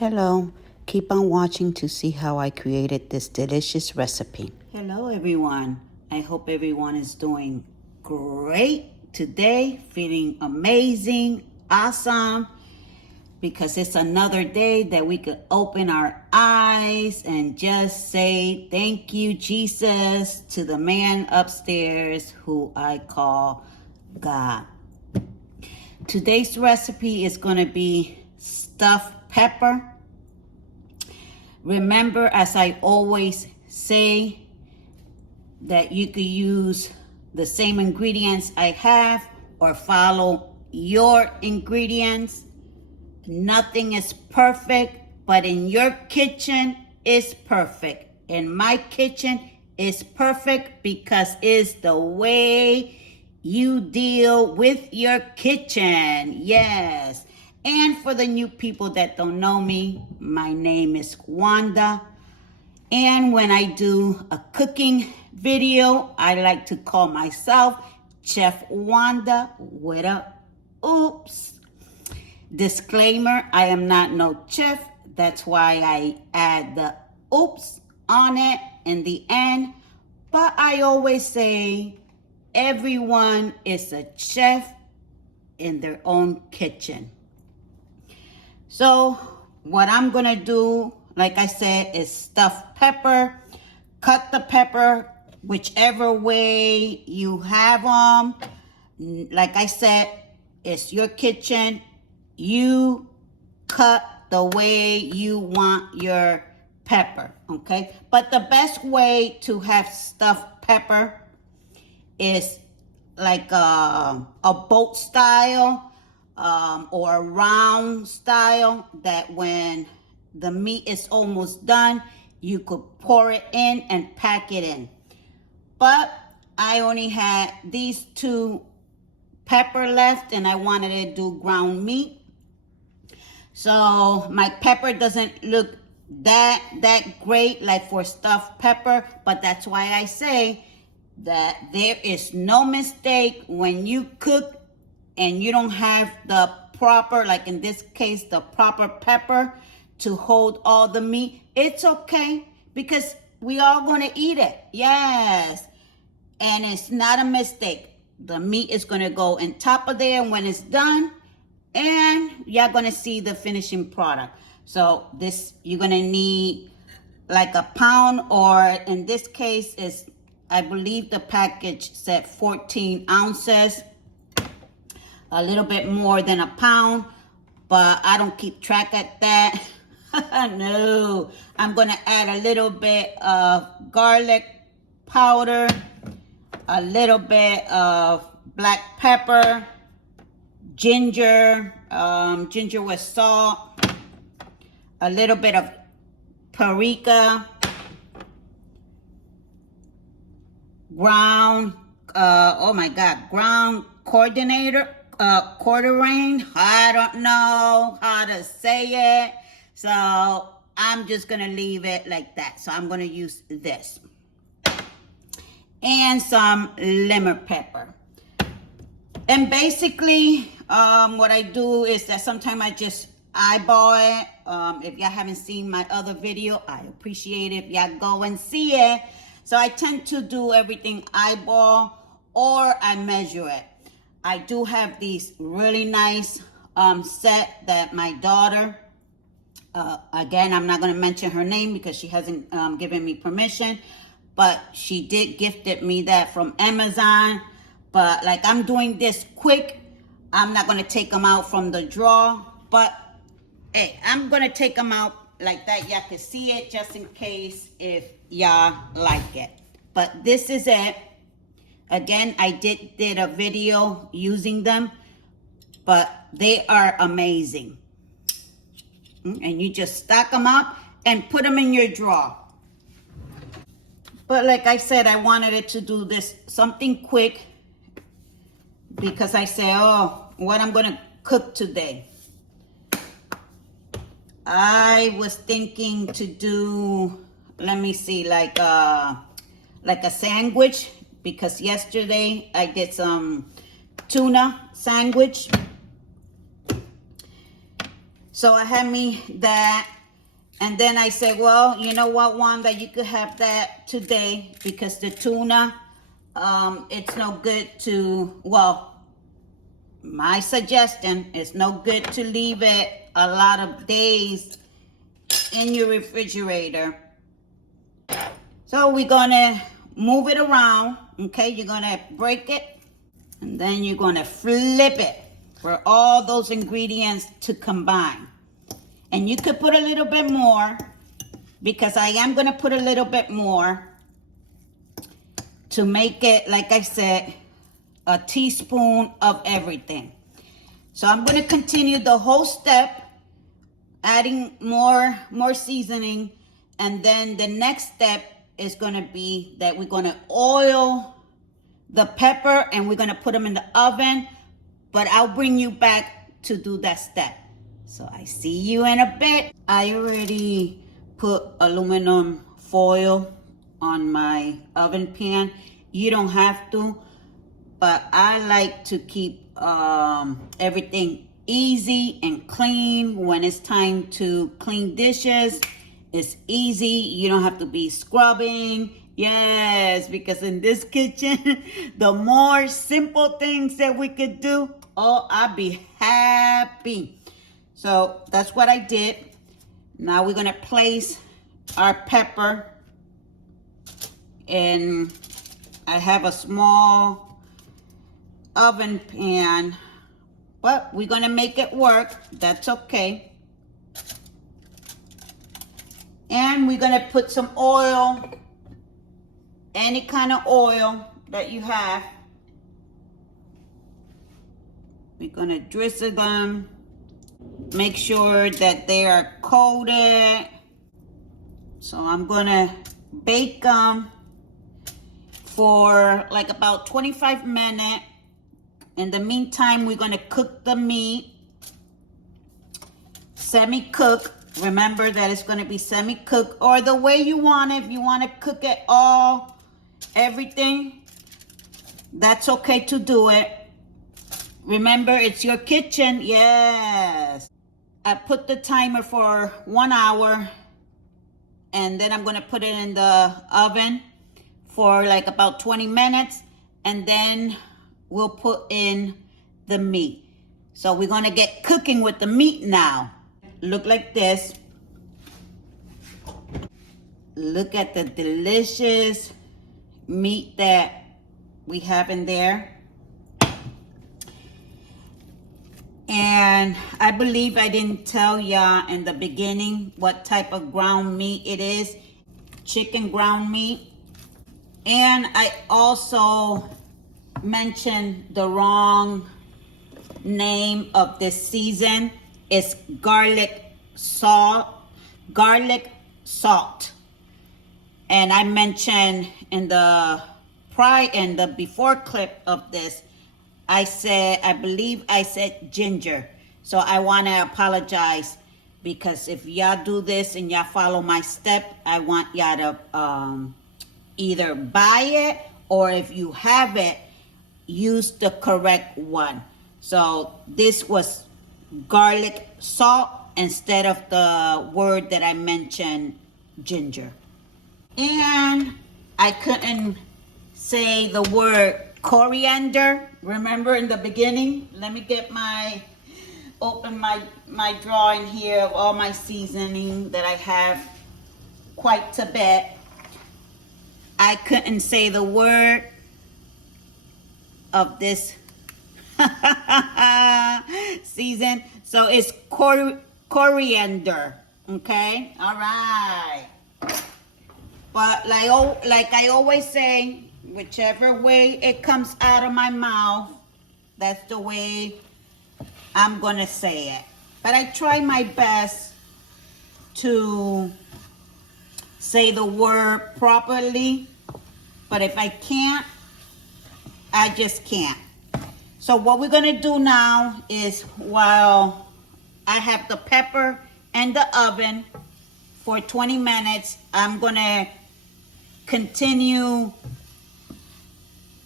Hello, keep on watching to see how I created this delicious recipe. Hello everyone, I hope everyone is doing great today, feeling amazing, awesome, because it's another day that we could open our eyes and just say thank you, Jesus, to the man upstairs who I call God. Today's recipe is going to be stuffed pepper. Remember, as I always say, that you could use the same ingredients I have or follow your ingredients. Nothing is perfect, but in your kitchen is perfect. In my kitchen is perfect because it's the way you deal with your kitchen. Yes. And for the new people that don't know me, my name is Wanda. And when I do a cooking video, I like to call myself Chef Wanda with a oops. Disclaimer, I am not no chef. That's why I add the oops on it in the end. But I always say everyone is a chef in their own kitchen. So what I'm gonna do, like I said, is stuffed pepper. Cut the pepper whichever way you have them. Like I said, it's your kitchen. You cut the way you want your pepper, okay? But the best way to have stuffed pepper is like a boat style, or a round style, that when the meat is almost done, you could pour it in and pack it in. But I only had these two pepper left and I wanted to do ground meat. So my pepper doesn't look that great like for stuffed pepper, but that's why I say that there is no mistake when you cook and you don't have the proper, like in this case, the proper pepper to hold all the meat. It's okay because we all gonna eat it. Yes. And it's not a mistake. The meat is gonna go on top of there when it's done, and you're gonna see the finishing product. So this, you're gonna need like a pound, or in this case is, I believe the package said 14 ounces. A little bit more than a pound, but I don't keep track at that. No, I'm gonna add a little bit of garlic powder, a little bit of black pepper, ginger, ginger with salt, a little bit of paprika, ground, ground quartering. I don't know how to say it, so I'm just gonna leave it like that. So I'm gonna use this and some lemon pepper. And basically what I do is that sometimes I just eyeball it. If y'all haven't seen my other video, I appreciate it if y'all go and see it. So I tend to do everything eyeball, or I measure it. I do have these really nice set that my daughter, again, I'm not going to mention her name because she hasn't given me permission, but she did gifted me that from Amazon. But like, I'm doing this quick. I'm not going to take them out from the drawer, but hey, I'm going to take them out like that. Y'all can see it just in case if y'all like it. But this is it. Again, I did a video using them, but they are amazing. And you just stack them up and put them in your drawer. But like I said, I wanted it to do this something quick because I say, oh, what I'm gonna cook today. I was thinking to do, let me see, like a sandwich, because yesterday I did some tuna sandwich. So I had me that. And then I said, well, you know what, Wanda, you could have that today because the tuna, it's no good to, well, my suggestion is no good to leave it a lot of days in your refrigerator. So we're gonna move it around, okay? You're gonna break it and then you're gonna flip it for all those ingredients to combine. And you could put a little bit more because I am gonna put a little bit more to make it, like I said, a teaspoon of everything. So I'm gonna continue the whole step, adding more seasoning, and then the next step is gonna be that we're gonna oil the pepper and we're gonna put them in the oven, but I'll bring you back to do that step. So I see you in a bit. I already put aluminum foil on my oven pan. You don't have to, but I like to keep everything easy and clean. When it's time to clean dishes, it's easy. You don't have to be scrubbing. Yes, because in this kitchen, the more simple things that we could do, oh, I'd be happy. So that's what I did. Now we're gonna place our pepper, and I have a small oven pan, but we're gonna make it work. That's okay. And we're gonna put some oil, any kind of oil that you have. We're gonna drizzle them. Make sure that they are coated. So I'm gonna bake them for like about 25 minutes. In the meantime, we're gonna cook the meat, semi-cook. Remember that it's gonna be semi-cooked or the way you want it. If you wanna cook it all, everything, that's okay to do it. Remember, it's your kitchen, yes. I put the timer for 1 hour, and then I'm gonna put it in the oven for like about 20 minutes, and then we'll put in the meat. So we're gonna get cooking with the meat now. Look like this. Look at the delicious meat that we have in there. And I believe I didn't tell y'all in the beginning what type of ground meat it is. Chicken ground meat. And I also mentioned the wrong name of this season. It's garlic salt. Garlic salt. And I mentioned in the before clip of this, I believe I said ginger. So I want to apologize, because if y'all do this and y'all follow my step, I want y'all to either buy it, or if you have it, use the correct one. So this was garlic salt instead of the word that I mentioned, ginger. And I couldn't say the word coriander. Remember in the beginning? Let me get open my drawer in here of all my seasoning that I have quite a bit. I couldn't say the word of this season. So it's coriander. Okay? All right. But like I always say, whichever way it comes out of my mouth, that's the way I'm gonna say it. But I try my best to say the word properly. But if I can't, I just can't. So what we're gonna do now is, while I have the pepper in the oven for 20 minutes, I'm gonna continue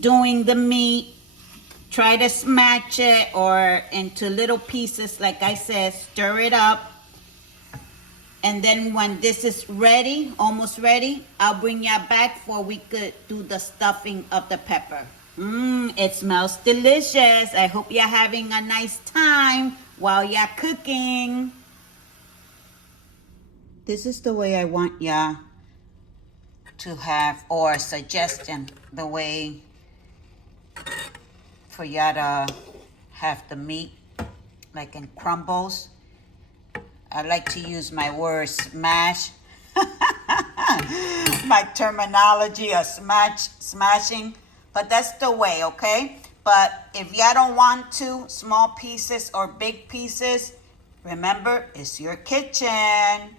doing the meat Try to smash it or into little pieces, like I said, stir it up. And then when this is ready, almost ready, I'll bring y'all back for we could do the stuffing of the pepper. It smells delicious. I hope you're having a nice time while you're cooking. This is the way I want y'all to have, or suggestion, the way for y'all to have the meat, like in crumbles. I like to use my word smash. My terminology of smashing. But that's the way, okay? But if y'all don't want to, small pieces or big pieces, remember, it's your kitchen.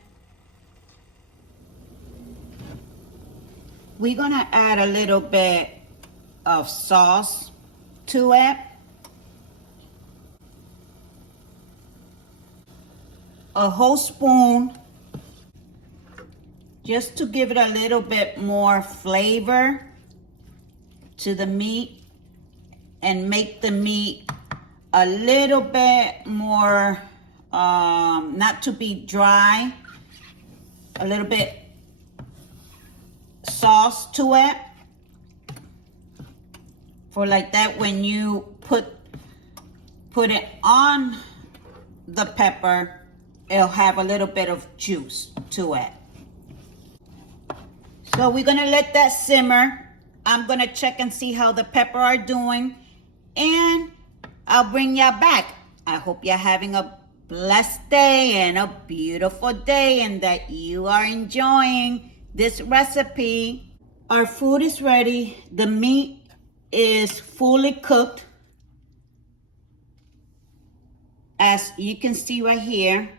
We're gonna add a little bit of sauce to it. A whole spoon, just to give it a little bit more flavor to the meat and make the meat a little bit more, not to be dry, a little bit sauce to it. For like that, when you put it on the pepper, it'll have a little bit of juice to it. So we're gonna let that simmer. I'm gonna check and see how the pepper are doing, and I'll bring y'all back. I hope you're having a blessed day and a beautiful day, and that you are enjoying this recipe. Our food is ready. The meat is fully cooked, as you can see right here.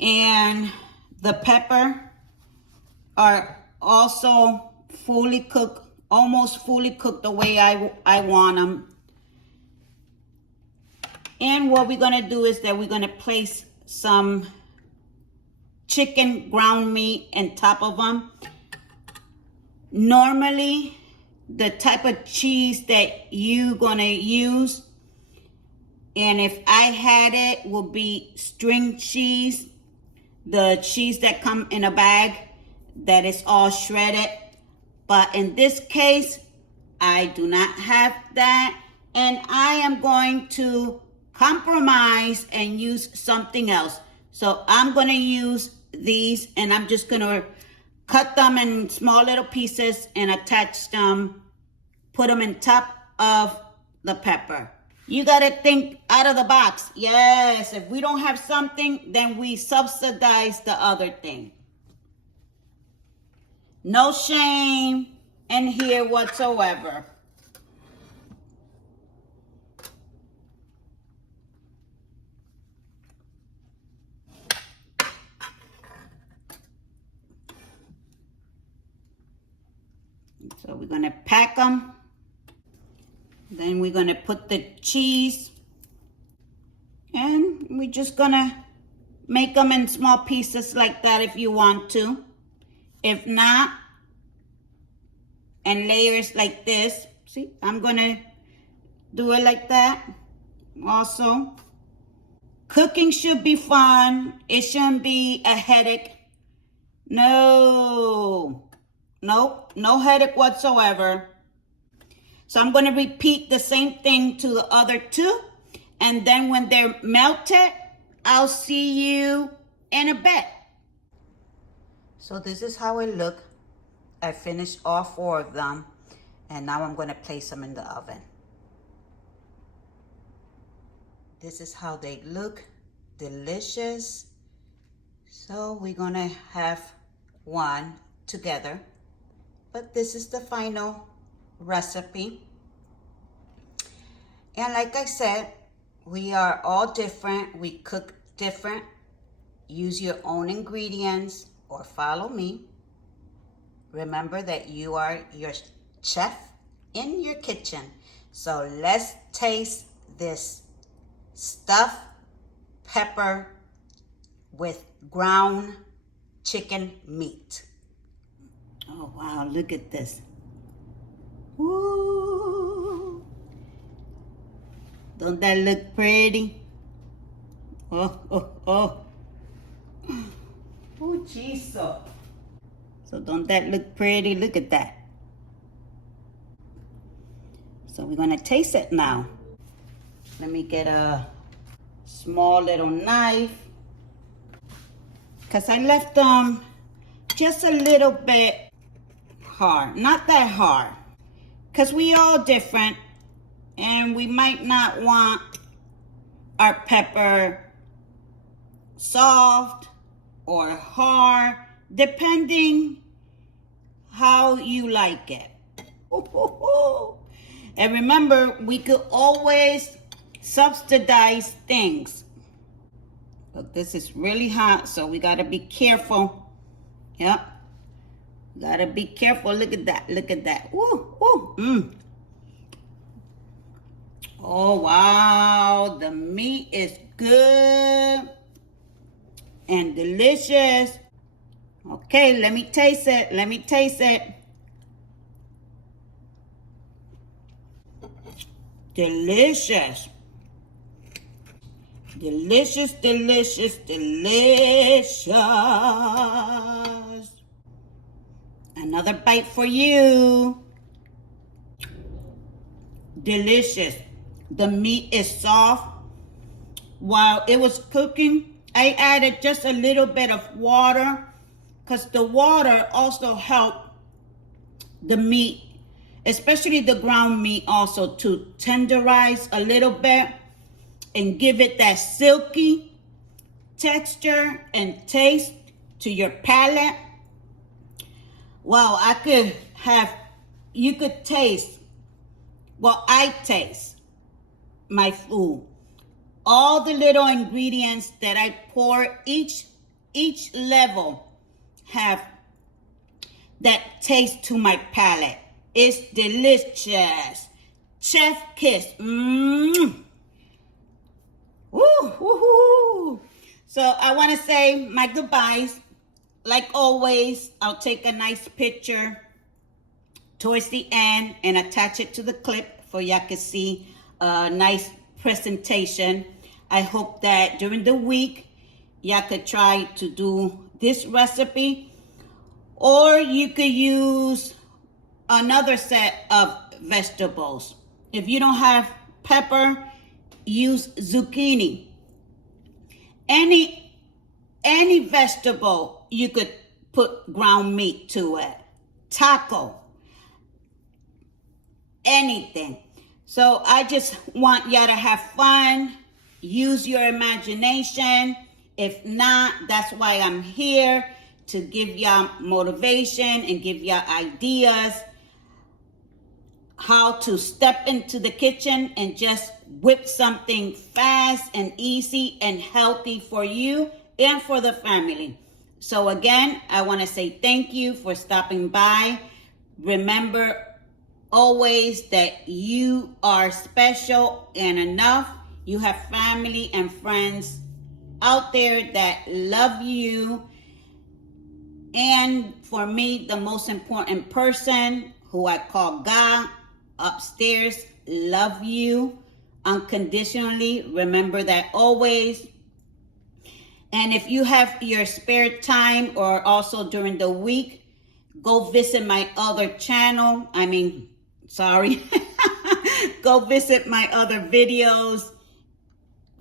And the pepper are also fully cooked, almost fully cooked the way I want them. And what we're gonna do is that we're gonna place some chicken ground meat on top of them. Normally, the type of cheese that you're gonna use, and if I had it, would be string cheese. The cheese that come in a bag that is all shredded. But in this case, I do not have that. And I am going to compromise and use something else. So I'm going to use these, and I'm just going to cut them in small little pieces and attach them, put them on top of the pepper. You got to think out of the box. Yes, if we don't have something, then we subsidize the other thing. No shame in here whatsoever. So we're going to pack them. Then we're gonna put the cheese, and we're just gonna make them in small pieces like that if you want to. If not, and layers like this. See, I'm gonna do it like that also. Cooking should be fun. It shouldn't be a headache. No headache whatsoever. So I'm going to repeat the same thing to the other two. And then when they're melted, I'll see you in a bit. So this is how it look. I finished all 4 of them. And now I'm going to place them in the oven. This is how they look. Delicious. So we're going to have one together. But this is the final recipe. And like I said, we are all different. We cook different. Use your own ingredients or follow me. Remember that you are your chef in your kitchen. So let's taste this stuffed pepper with ground chicken meat. Oh wow, look at this. Ooh. Don't that look pretty? Oh, oh, oh. Oh, Jesus. So don't that look pretty? Look at that. So we're gonna taste it now. Let me get a small little knife. Because I left them just a little bit hard. Not that hard. Because we all different. And we might not want our pepper soft or hard, depending how you like it. And remember, we could always subsidize things. But this is really hot, so we gotta be careful. Yep. Gotta be careful. Look at that. Look at that. Woo, woo. Oh, wow. The meat is good and delicious. Okay, let me taste it. Let me taste it. Delicious. Delicious, delicious, delicious. Another bite for you. Delicious. The meat is soft. While it was cooking, I added just a little bit of water because the water also helped the meat, especially the ground meat, also to tenderize a little bit and give it that silky texture and taste to your palate. Wow, you could taste, well, I taste my food. All the little ingredients that I pour, each level have that taste to my palate. It's delicious. Chef kiss. Woo, woo, woo. So I want to say my goodbyes. Like always, I'll take a nice picture towards the end and attach it to the clip for y'all to see a nice presentation. I hope that during the week, y'all could try to do this recipe, or you could use another set of vegetables. If you don't have pepper, use zucchini. Any vegetable, you could put ground meat to it. Taco. Anything. So I just want y'all to have fun. Use your imagination. If not, that's why I'm here, to give y'all motivation and give y'all ideas how to step into the kitchen and just whip something fast and easy and healthy for you and for the family. So again, I want to say thank you for stopping by. Remember always that you are special and enough. You have family and friends out there that love you. And for me, the most important person, who I call God upstairs, love you unconditionally. Remember that always. And if you have your spare time, or also during the week, go visit my other channel. Go visit my other videos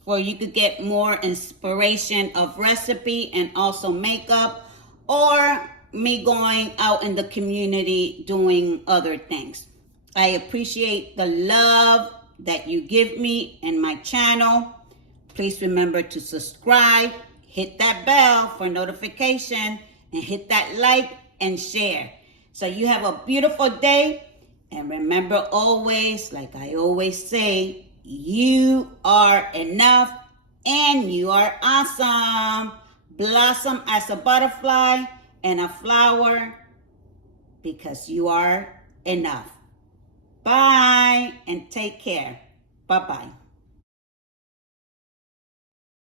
where you could get more inspiration of recipe and also makeup, or me going out in the community doing other things. I appreciate the love that you give me and my channel. Please remember to subscribe, hit that bell for notification, and hit that like and share. So you have a beautiful day. And remember always, like I always say, you are enough and you are awesome. Blossom as a butterfly and a flower, because you are enough. Bye and take care. Bye-bye.